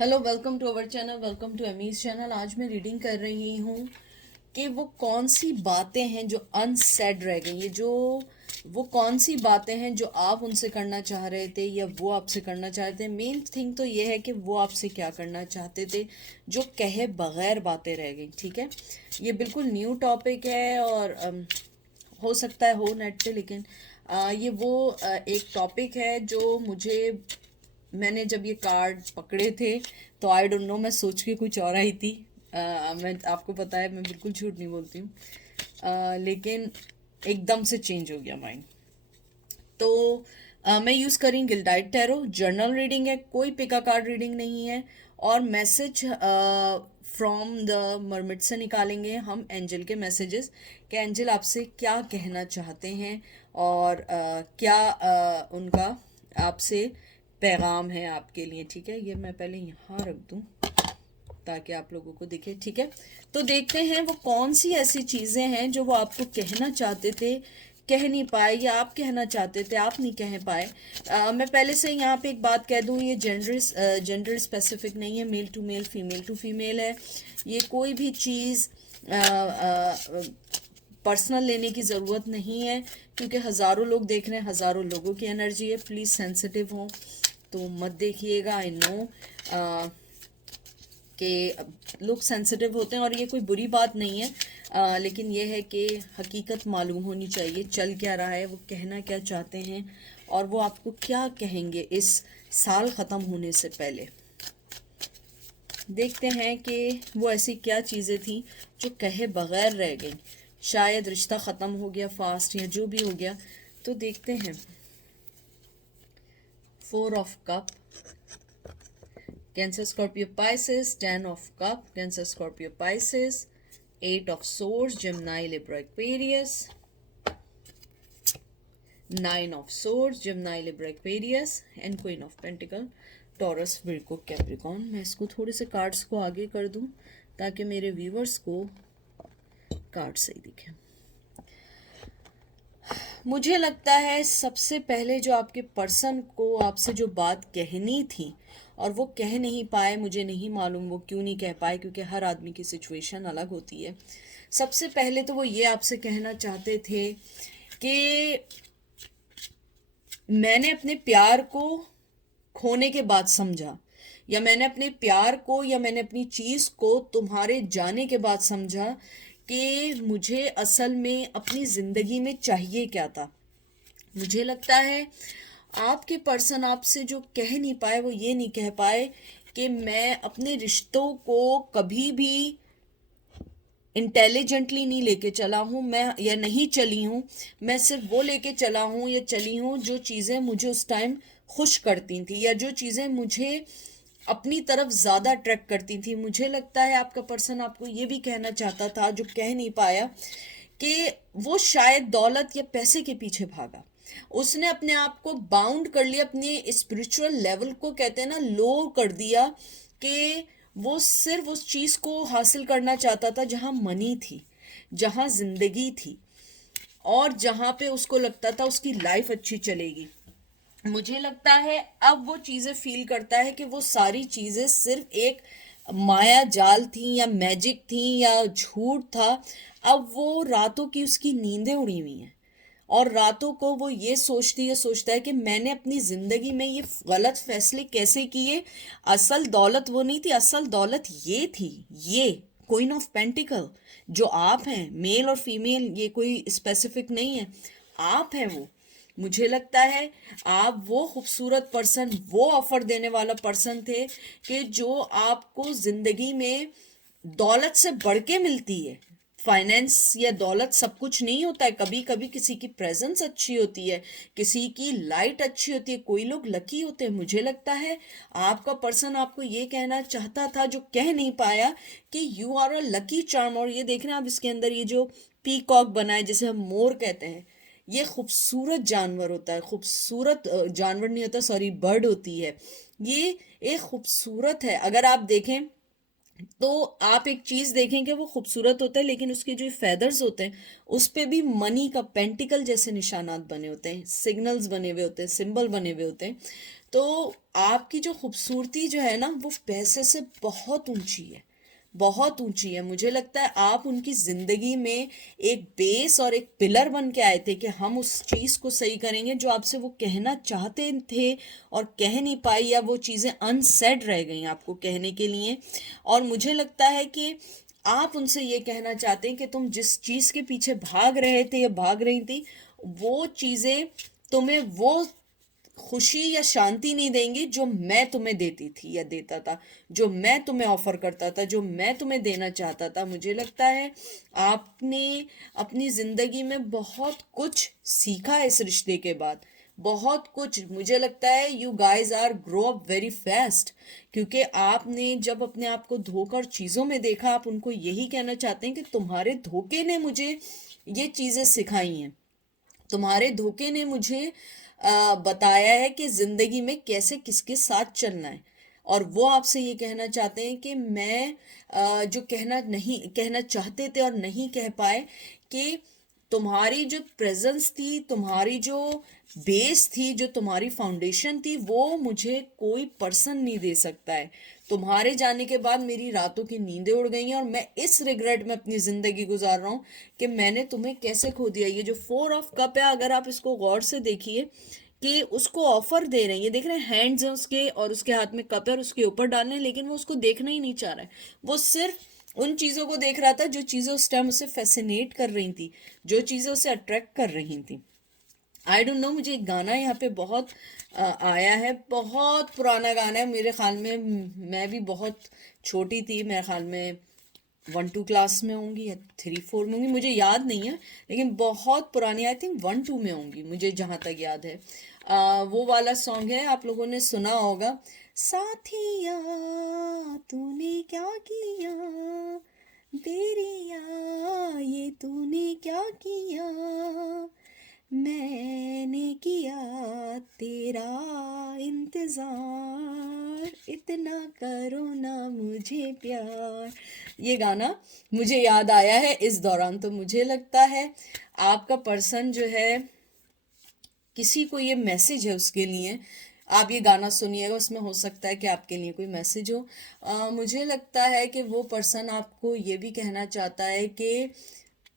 Hello, welcome to our channel, welcome to Amy's channel. आज मैं reading कर रही हूँ कि वो कौन सी बातें हैं जो अनसेड रह गई है, जो वो कौन सी बातें हैं जो आप उनसे करना चाह रहे थे या वो आपसे करना चाहते थे। मेन थिंग तो ये है कि वो आपसे क्या करना चाहते थे जो कहे बगैर बातें रह गई। ठीक है, ये बिल्कुल न्यू टॉपिक है और हो सकता है हो नेट पे, लेकिन ये वो एक टॉपिक है जो मुझे, मैंने जब ये कार्ड पकड़े थे तो आई डोंट नो, मैं सोच के कुछ और आई थी। मैं आपको पता है मैं बिल्कुल झूठ नहीं बोलती हूँ, लेकिन एकदम से चेंज हो गया माइंड। तो मैं यूज़ करी गिल्डाइट टैरो। जर्नल रीडिंग है, कोई पिका कार्ड रीडिंग नहीं है। और मैसेज फ्रॉम द मरमिट से निकालेंगे हम एंजल के मैसेजेस, कि एंजल आपसे क्या कहना चाहते हैं और क्या उनका आपसे पैगाम है आपके लिए। ठीक है, ये मैं पहले यहाँ रख दूँ ताकि आप लोगों को दिखे। ठीक है, तो देखते हैं वो कौन सी ऐसी चीज़ें हैं जो वो आपको कहना चाहते थे, कह नहीं पाए, या आप कहना चाहते थे आप नहीं कह पाए। मैं पहले से यहाँ पे एक बात कह दूँ, ये जेंडर स्पेसिफिक नहीं है, male to male, female to female है। ये कोई भी चीज़ पर्सनल लेने की ज़रूरत नहीं है, क्योंकि हज़ारों लोग देख रहे हैं, हज़ारों लोगों की एनर्जी है। प्लीज़ सेंसिटिव हो तो मत देखिएगा। आई नो कि लोग सेंसिटिव होते हैं और ये कोई बुरी बात नहीं है, लेकिन ये है कि हकीकत मालूम होनी चाहिए, चल क्या रहा है, वो कहना क्या चाहते हैं और वो आपको क्या कहेंगे इस साल ख़त्म होने से पहले। देखते हैं कि वो ऐसी क्या चीज़ें थी जो कहे बगैर रह गई। शायद रिश्ता ख़त्म हो गया फास्ट, या जो भी हो गया। तो देखते हैं। 4 of cup, Cancer, Scorpio, Pisces, 10 of Cup, Cancer, Scorpio, Pisces, 8 of Swords, Gemini, Libra, Aquarius, 9 of Swords, Gemini, Libra, Aquarius, and Queen of Pentacle, Taurus, Virgo, Capricorn। मैं इसको थोड़े से कार्ड्स को आगे कर दूं ताकि मेरे व्यूवर्स को कार्ड सही दिखे। मुझे लगता है सबसे पहले जो आपके पर्सन को आपसे जो बात कहनी थी और वो कह नहीं पाए, मुझे नहीं मालूम वो क्यों नहीं कह पाए, क्योंकि हर आदमी की सिचुएशन अलग होती है। सबसे पहले तो वो ये आपसे कहना चाहते थे कि मैंने अपने प्यार को खोने के बाद समझा, या मैंने अपने प्यार को, या मैंने अपनी चीज़ को तुम्हारे जाने के बाद समझा कि मुझे असल में अपनी ज़िंदगी में चाहिए क्या था। मुझे लगता है आपके पर्सन आपसे जो कह नहीं पाए, वो ये नहीं कह पाए कि मैं अपने रिश्तों को कभी भी इंटेलिजेंटली नहीं लेके चला हूँ मैं, या नहीं चली हूँ। मैं सिर्फ वो लेके चला हूँ या चली हूँ जो चीज़ें मुझे उस टाइम खुश करती थी, या जो चीज़ें मुझे अपनी तरफ ज़्यादा अट्रैक्ट करती थी। मुझे लगता है आपका पर्सन आपको ये भी कहना चाहता था, जो कह नहीं पाया, कि वो शायद दौलत या पैसे के पीछे भागा। उसने अपने आप को बाउंड कर लिया, अपने स्पिरिचुअल लेवल को, कहते हैं ना, लो कर दिया, कि वो सिर्फ उस चीज़ को हासिल करना चाहता था जहाँ मनी थी, जहाँ जिंदगी थी, और जहाँ पे उसको लगता था उसकी लाइफ अच्छी चलेगी। मुझे लगता है अब वो चीज़ें फील करता है कि वो सारी चीज़ें सिर्फ एक माया जाल थी, या मैजिक थी, या झूठ था। अब वो रातों की उसकी नींदें उड़ी हुई हैं, और रातों को वो ये सोचता है कि मैंने अपनी ज़िंदगी में ये गलत फैसले कैसे किए। असल दौलत वो नहीं थी, असल दौलत ये थी, ये क्वीन ऑफ पेंटिकल जो आप हैं, मेल और फीमेल ये कोई स्पेसिफिक नहीं है, आप हैं वो। मुझे लगता है आप वो खूबसूरत पर्सन, वो ऑफर देने वाला पर्सन थे कि जो आपको जिंदगी में दौलत से बढ़ के मिलती है। फाइनेंस या दौलत सब कुछ नहीं होता है, कभी कभी किसी की प्रेजेंस अच्छी होती है, किसी की लाइट अच्छी होती है, कोई लोग लकी होते हैं। मुझे लगता है आपका पर्सन आपको ये कहना चाहता था, जो कह नहीं पाया, कि you are a lucky charm. और ये देख रहे हैं आप, इसके अंदर ये जो पीकॉक बना है, जिसे हम मोर कहते हैं, ये खूबसूरत जानवर होता है, खूबसूरत जानवर नहीं होता, सॉरी, बर्ड होती है। ये एक खूबसूरत है, अगर आप देखें तो आप एक चीज देखें कि वो खूबसूरत होता है, लेकिन उसके जो फेदर्स होते हैं उस पे भी मनी का पेंटिकल जैसे निशानात बने होते हैं, सिग्नल्स बने हुए होते हैं, सिंबल बने हुए होते हैं। तो आपकी जो खूबसूरती जो है ना वो पैसे से बहुत ऊंची है, बहुत ऊंची है। मुझे लगता है आप उनकी जिंदगी में एक बेस और एक पिलर बन के आए थे कि हम उस चीज को सही करेंगे जो आपसे वो कहना चाहते थे और कह नहीं पाई, या वो चीजें अनसेड रह गई आपको कहने के लिए। और मुझे लगता है कि आप उनसे ये कहना चाहते हैं कि तुम जिस चीज के पीछे भाग रहे थे या भाग रही थी, वो चीजें तुम्हें वो खुशी या शांति नहीं देंगी जो मैं तुम्हें देती थी या देता था, जो मैं तुम्हें ऑफर करता था, जो मैं तुम्हें देना चाहता था। मुझे लगता है आपने अपनी जिंदगी में बहुत कुछ सीखा इस रिश्ते के बाद, बहुत कुछ। मुझे लगता है you guys are grow up very fast, क्योंकि आपने जब अपने आप को धोकर चीज़ों में देखा, आप उनको यही कहना चाहते हैं कि तुम्हारे धोखे ने मुझे ये चीज़ें सिखाई हैं, तुम्हारे धोखे ने मुझे बताया है कि जिंदगी में कैसे किसके साथ चलना है। और वो आपसे ये कहना चाहते हैं कि मैं जो कहना चाहते थे और नहीं कह पाए, कि तुम्हारी जो प्रेजेंस थी, तुम्हारी जो बेस थी, जो तुम्हारी फाउंडेशन थी, वो मुझे कोई पर्सन नहीं दे सकता है। तुम्हारे जाने के बाद मेरी रातों की नींदें उड़ गई हैं और मैं इस रिग्रेट में अपनी जिंदगी गुजार रहा हूँ कि मैंने तुम्हें कैसे खो दिया। ये जो 4 ऑफ कप है, अगर आप इसको गौर से देखिए कि उसको ऑफर दे रहे हैं, ये देख रहे हैं हैंड्स हैं उसके और उसके हाथ में कप है और उसके ऊपर डालने हैं, लेकिन वो उसको देखना ही नहीं चाह रहा है। वो सिर्फ उन चीज़ों को देख रहा था जो चीज़ें उस टाइम उसे फैसिनेट कर रही थी, जो चीज़ें उसे अट्रैक्ट कर रही थी। आई डोंट नो, मुझे एक गाना यहाँ पे बहुत आया है, बहुत पुराना गाना है मेरे ख्याल में। मैं भी बहुत छोटी थी, मेरे ख्याल में 1-2 क्लास में होंगी या 3-4 में होंगी, मुझे याद नहीं है, लेकिन बहुत पुरानी, आई थिंक 1-2 में होंगी मुझे जहाँ तक याद है। वो वाला सॉन्ग है, आप लोगों ने सुना होगा, साथिया तूने क्या किया, बेरिया ये तूने क्या किया, मैंने किया तेरा इंतजार, इतना करो ना मुझे प्यार। ये गाना मुझे याद आया है इस दौरान। तो मुझे लगता है आपका पर्सन जो है, किसी को ये मैसेज है उसके लिए, आप ये गाना सुनिएगा, उसमें हो सकता है कि आपके लिए कोई मैसेज हो। मुझे लगता है कि वो पर्सन आपको ये भी कहना चाहता है कि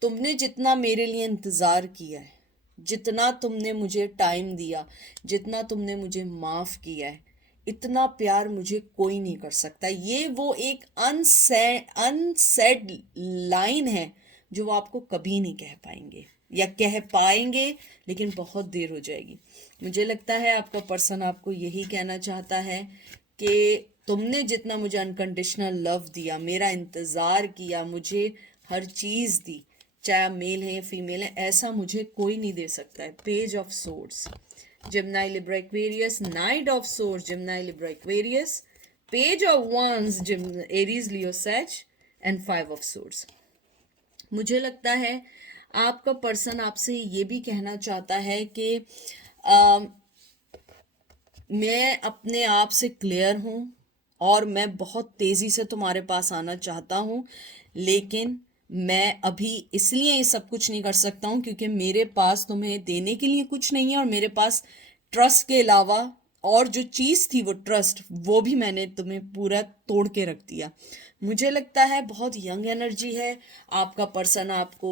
तुमने जितना मेरे लिए इंतज़ार किया है, जितना तुमने मुझे टाइम दिया, जितना तुमने मुझे माफ़ किया है, इतना प्यार मुझे कोई नहीं कर सकता। ये वो एक अनसेड लाइन है जो वो आपको कभी नहीं कह पाएंगे, या कह पाएंगे लेकिन बहुत देर हो जाएगी। मुझे लगता है आपका पर्सन आपको यही कहना चाहता है कि तुमने जितना मुझे अनकंडीशनल लव दिया, मेरा इंतज़ार किया, मुझे हर चीज़ दी, चाहे आप मेल हैं या फीमेल हैं, ऐसा मुझे कोई नहीं दे सकता है। Page of swords, Gemini Libra Aquarius, knight of swords, Gemini Libra Aquarius, page of wands, Aries Leo Sag, and 5 of swords. मुझे लगता है आपका पर्सन आपसे ये भी कहना चाहता है कि मैं अपने आप से क्लियर हूँ और मैं बहुत तेज़ी से तुम्हारे पास आना चाहता हूँ, लेकिन मैं अभी इसलिए ये सब कुछ नहीं कर सकता हूँ क्योंकि मेरे पास तुम्हें देने के लिए कुछ नहीं है, और मेरे पास ट्रस्ट के अलावा और जो चीज़ थी वो ट्रस्ट, वो भी मैंने तुम्हें पूरा तोड़ के रख दिया। मुझे लगता है बहुत यंग एनर्जी है, आपका पर्सन आपको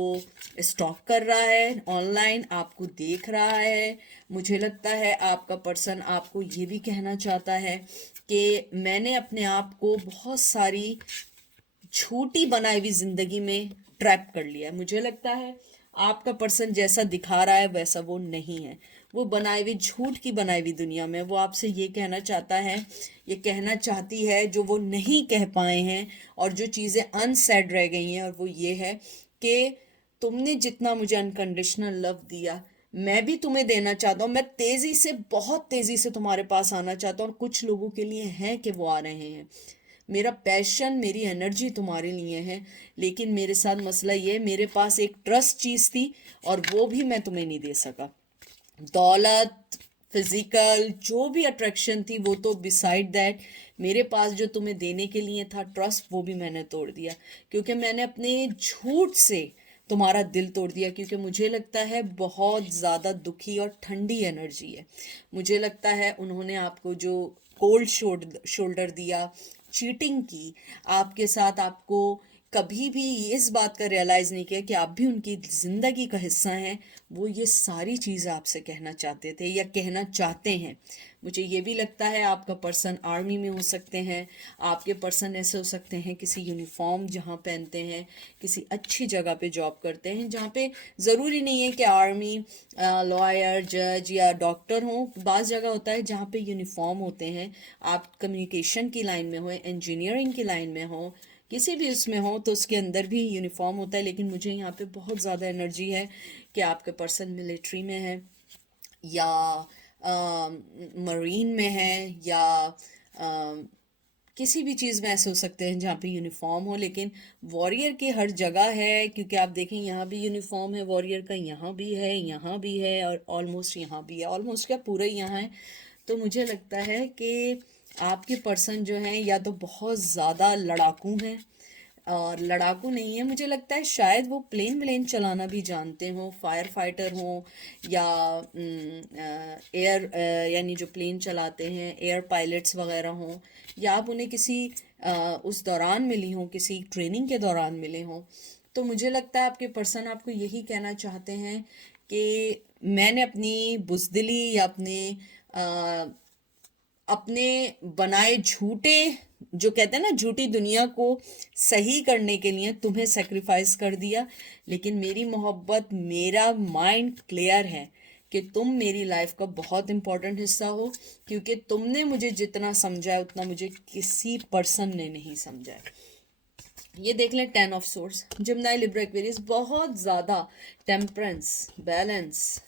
स्टॉक कर रहा है ऑनलाइन, आपको देख रहा है। मुझे लगता है आपका पर्सन आपको ये भी कहना चाहता है कि मैंने अपने आप को बहुत सारी झूठी बनाई हुई जिंदगी में ट्रैप कर लिया है। मुझे लगता है आपका पर्सन जैसा दिखा रहा है वैसा वो नहीं है, वो बनाई हुई झूठ की बनाई हुई दुनिया में वो आपसे ये कहना चाहता है, ये कहना चाहती है जो वो नहीं कह पाए हैं और जो चीज़ें अनसेड रह गई हैं, और वो ये है कि तुमने जितना मुझे अनकंडीशनल लव दिया, मैं भी तुम्हें देना चाहता हूँ। मैं तेज़ी से, बहुत तेज़ी से तुम्हारे पास आना चाहता हूँ, और कुछ लोगों के लिए है कि वो आ रहे हैं। मेरा पैशन, मेरी एनर्जी तुम्हारे लिए है, लेकिन मेरे साथ मसला ये है, मेरे पास एक ट्रस्ट चीज़ थी और वो भी मैं तुम्हें नहीं दे सका। दौलत, फिजिकल जो भी अट्रैक्शन थी वो तो बिसाइड दैट, मेरे पास जो तुम्हें देने के लिए था ट्रस्ट, वो भी मैंने तोड़ दिया क्योंकि मैंने अपने झूठ से तुम्हारा दिल तोड़ दिया, क्योंकि मुझे लगता है बहुत ज़्यादा दुखी और ठंडी एनर्जी है। मुझे लगता है उन्होंने आपको जो कोल्ड शोल्डर दिया, चीटिंग की आपके साथ, आपको कभी भी इस बात का रियलाइज़ नहीं किया कि आप भी उनकी ज़िंदगी का हिस्सा हैं। वो ये सारी चीज़ें आपसे कहना चाहते थे या कहना चाहते हैं। मुझे ये भी लगता है आपका पर्सन आर्मी में हो सकते हैं, आपके पर्सन ऐसे हो सकते हैं किसी यूनिफॉर्म जहाँ पहनते हैं, किसी अच्छी जगह पे जॉब करते हैं, जहाँ पे ज़रूरी नहीं है कि आर्मी, लॉयर, जज या डॉक्टर हों। बाज़ जगह होता है जहाँ पे यूनिफॉर्म होते हैं, आप कम्युनिकेशन की लाइन में हो, इंजीनियरिंग की लाइन में हो, किसी भी उसमें हो, तो उसके अंदर भी यूनिफॉर्म होता है। लेकिन मुझे यहाँ पे बहुत ज़्यादा एनर्जी है कि आपके पर्सन मिलिट्री में है या मरीन में है या किसी भी चीज़ में ऐसे हो सकते हैं जहाँ पे यूनिफॉर्म हो। लेकिन वॉरियर की हर जगह है, क्योंकि आप देखें यहाँ भी यूनिफॉर्म है वॉरियर का, यहाँ भी है और ऑलमोस्ट यहाँ भी है, ऑलमोस्ट क्या पूरा ही यहाँ है। तो मुझे लगता है कि आपके पर्सन जो हैं या तो बहुत ज़्यादा लड़ाकू हैं, और लड़ाकू नहीं है, मुझे लगता है शायद वो प्लेन व्लेन चलाना भी जानते हों, फायर फाइटर हों या एयर, यानी जो प्लेन चलाते हैं एयर पायलट्स वगैरह हों, या आप उन्हें किसी उस दौरान मिली हों, किसी ट्रेनिंग के दौरान मिले हों। तो मुझे लगता है आपके पर्सन आपको यही कहना चाहते हैं कि मैंने अपनी बुज़दिली या अपने बनाए झूठे, जो कहते हैं ना झूठी दुनिया को सही करने के लिए तुम्हें सेक्रीफाइस कर दिया। लेकिन मेरी मोहब्बत, मेरा माइंड क्लियर है कि तुम मेरी लाइफ का बहुत इंपॉर्टेंट हिस्सा हो, क्योंकि तुमने मुझे जितना समझा है उतना मुझे किसी पर्सन ने नहीं समझा है। ये देख लें 10 ऑफ सोर्स, जिम्नाई, लिब्रा, एक्वेरियस, बहुत ज़्यादा टेम्परेंस, बैलेंस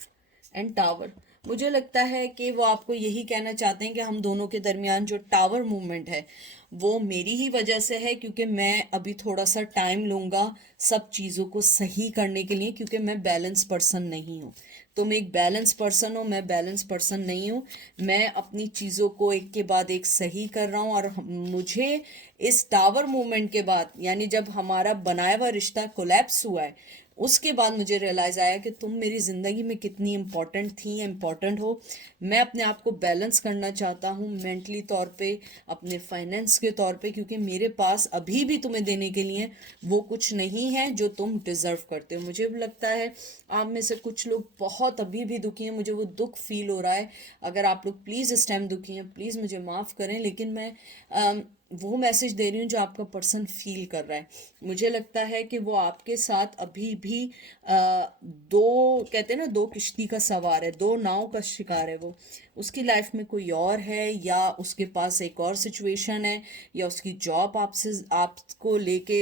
एंड टावर। मुझे लगता है कि वो आपको यही कहना चाहते हैं कि हम दोनों के दरमियान जो टावर मूवमेंट है वो मेरी ही वजह से है, क्योंकि मैं अभी थोड़ा सा टाइम लूँगा सब चीज़ों को सही करने के लिए, क्योंकि मैं बैलेंस पर्सन नहीं हूँ। तुम एक बैलेंस पर्सन हो, मैं बैलेंस पर्सन नहीं हूँ। मैं अपनी चीज़ों को एक के बाद एक सही कर रहा हूँ, और मुझे इस टावर मूवमेंट के बाद, यानी जब हमारा बनाया हुआ रिश्ता कोलैप्स हुआ है, उसके बाद मुझे रियलाइज़ आया कि तुम मेरी ज़िंदगी में कितनी इम्पोर्टेंट थी, इम्पोर्टेंट हो। मैं अपने आप को बैलेंस करना चाहता हूँ मेंटली तौर पे, अपने फाइनेंस के तौर पे, क्योंकि मेरे पास अभी भी तुम्हें देने के लिए वो कुछ नहीं है जो तुम डिज़र्व करते हो। मुझे भी लगता है आप में से कुछ लोग बहुत अभी भी दुखी हैं, मुझे वो दुख फील हो रहा है। अगर आप लोग प्लीज़ इस टाइम दुखी हैं, प्लीज़ मुझे माफ़ करें, लेकिन मैं वो मैसेज दे रही हूँ जो आपका पर्सन फील कर रहा है। मुझे लगता है कि वो आपके साथ अभी भी दो, कहते हैं ना, दो किश्ती का सवार है, दो नाव का शिकार है। वो, उसकी लाइफ में कोई और है, या उसके पास एक और सिचुएशन है, या उसकी जॉब आपको लेके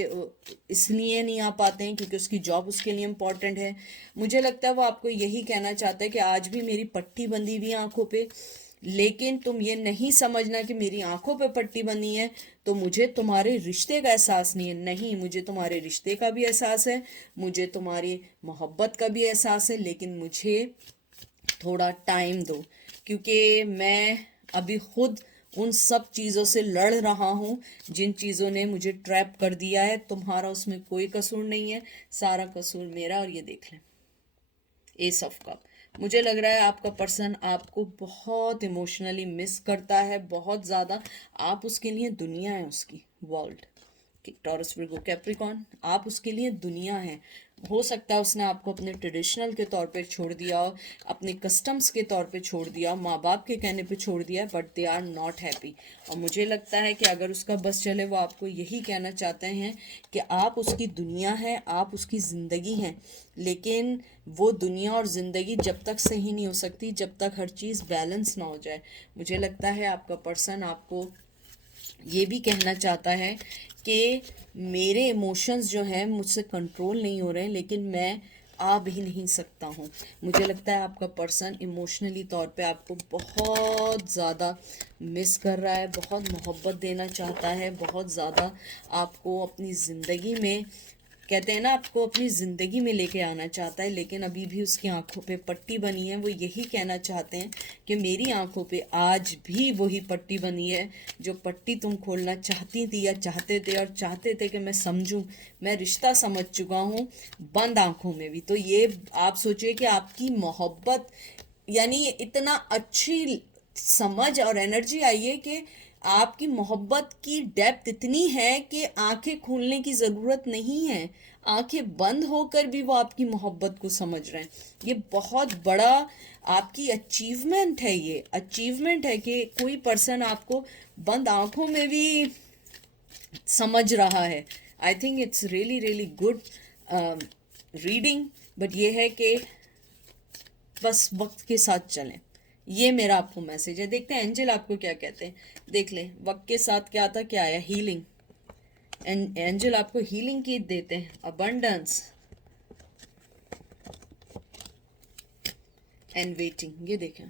इसलिए नहीं आ पाते हैं क्योंकि उसकी जॉब उसके लिए इम्पोर्टेंट है। मुझे लगता है वो आपको यही कहना चाहता है कि आज भी मेरी पट्टी बंधी हुई है आंखों पे, लेकिन तुम ये नहीं समझना कि मेरी आंखों पे पट्टी बंधी है तो मुझे तुम्हारे रिश्ते का एहसास नहीं है। नहीं, मुझे तुम्हारे रिश्ते का भी एहसास है, मुझे तुम्हारी मोहब्बत का भी एहसास है, लेकिन मुझे थोड़ा टाइम दो, क्योंकि मैं अभी खुद उन सब चीज़ों से लड़ रहा हूँ जिन चीज़ों ने मुझे ट्रैप कर दिया है। तुम्हारा उसमें कोई कसूर नहीं है, सारा कसूर मेरा। और ये देख लें एस ऑफ कप। मुझे लग रहा है आपका पर्सन आपको बहुत इमोशनली मिस करता है, बहुत ज़्यादा। आप उसके लिए दुनिया है, उसकी वर्ल्ड। टॉरस, विर्गो, कैप्रिकॉर्न, आप उसके लिए दुनिया है। हो सकता है उसने आपको अपने ट्रेडिशनल के तौर पे छोड़ दिया हो, अपने कस्टम्स के तौर पे छोड़ दिया, माँ बाप के कहने पे छोड़ दिया, but they are not happy. और मुझे लगता है कि अगर उसका बस चले, वो आपको यही कहना चाहते हैं कि आप उसकी दुनिया है, आप उसकी ज़िंदगी हैं, लेकिन वो दुनिया और ज़िंदगी जब तक सही नहीं हो सकती जब तक हर चीज़ बैलेंस ना हो जाए। मुझे लगता है आपका पर्सन आपको ये भी कहना चाहता है कि मेरे इमोशंस जो हैं मुझसे कंट्रोल नहीं हो रहे हैं, लेकिन मैं आ भी नहीं सकता हूँ। मुझे लगता है आपका पर्सन इमोशनली तौर पे आपको बहुत ज़्यादा मिस कर रहा है, बहुत मोहब्बत देना चाहता है, बहुत ज़्यादा आपको अपनी ज़िंदगी में कहते हैं ना, आपको अपनी ज़िंदगी में लेके आना चाहता है, लेकिन अभी भी उसकी आंखों पे पट्टी बनी है। वो यही कहना चाहते हैं कि मेरी आंखों पे आज भी वही पट्टी बनी है जो पट्टी तुम खोलना चाहती थी या चाहते थे, और चाहते थे कि मैं समझूं। मैं रिश्ता समझ चुका हूँ बंद आंखों में भी। तो ये आप सोचिए कि आपकी मोहब्बत, यानी इतना अच्छी समझ और एनर्जी आई है कि आपकी मोहब्बत की डेप्थ इतनी है कि आंखें खोलने की ज़रूरत नहीं है। आंखें बंद होकर भी वो आपकी मोहब्बत को समझ रहे हैं। ये बहुत बड़ा आपकी अचीवमेंट है। ये अचीवमेंट है कि कोई पर्सन आपको बंद आंखों में भी समझ रहा है। I think it's really really good reading. But ये है कि बस वक्त के साथ चलें। ये मेरा आपको मैसेज है। देखते हैं एंजल आपको क्या कहते हैं। देख लें वक्त के साथ क्या था, क्या आया, हीलिंग। एंजल आपको हीलिंग की देते हैं, अबंडेंस एंड वेटिंग। ये देखें,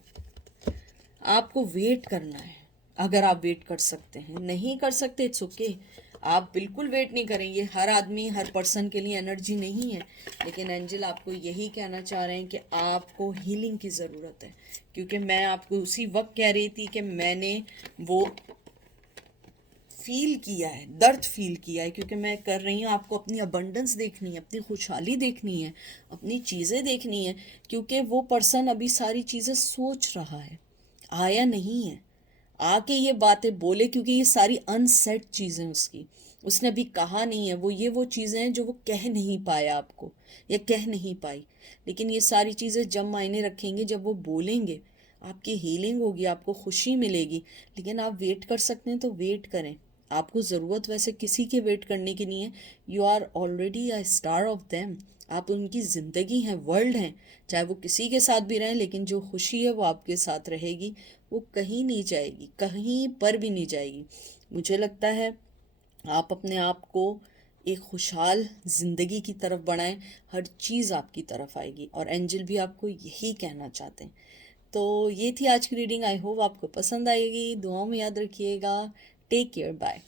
आपको वेट करना है। अगर आप वेट कर सकते हैं, नहीं कर सकते इट्स ओके। आप बिल्कुल वेट नहीं करेंगे। हर आदमी, हर पर्सन के लिए एनर्जी नहीं है, लेकिन एंजल आपको यही कहना चाह रहे हैं कि आपको हीलिंग की ज़रूरत है। क्योंकि मैं आपको उसी वक्त कह रही थी कि मैंने वो फील किया है, दर्द फील किया है। क्योंकि मैं कर रही हूँ, आपको अपनी अबंडेंस देखनी है, अपनी खुशहाली देखनी है, अपनी चीज़ें देखनी है। क्योंकि वो पर्सन अभी सारी चीज़ें सोच रहा है, आया नहीं है आके ये बातें बोले, क्योंकि ये सारी अनसेड चीज़ें उसकी, उसने अभी कहा नहीं है। वो चीज़ें हैं जो वो कह नहीं पाया आपको, या कह नहीं पाई। लेकिन ये सारी चीज़ें जब मायने रखेंगे, जब वो बोलेंगे, आपकी हीलिंग होगी, आपको खुशी मिलेगी। लेकिन आप वेट कर सकते हैं तो वेट करें। आपको ज़रूरत वैसे किसी के वेट करने की नहीं है। You are already a star of them. आप उनकी ज़िंदगी हैं, वर्ल्ड हैं। चाहे वो किसी के साथ भी रहें, लेकिन जो खुशी है वो आपके साथ रहेगी। वो कहीं नहीं जाएगी, कहीं पर भी नहीं जाएगी। मुझे लगता है आप अपने आप को एक खुशहाल ज़िंदगी की तरफ बढ़ाएं, हर चीज़ आपकी तरफ आएगी। और एंजल भी आपको यही कहना चाहते हैं। तो ये थी आज की रीडिंग। आई होप आपको पसंद आएगी। दुआओं में याद रखिएगा। Take care, bye.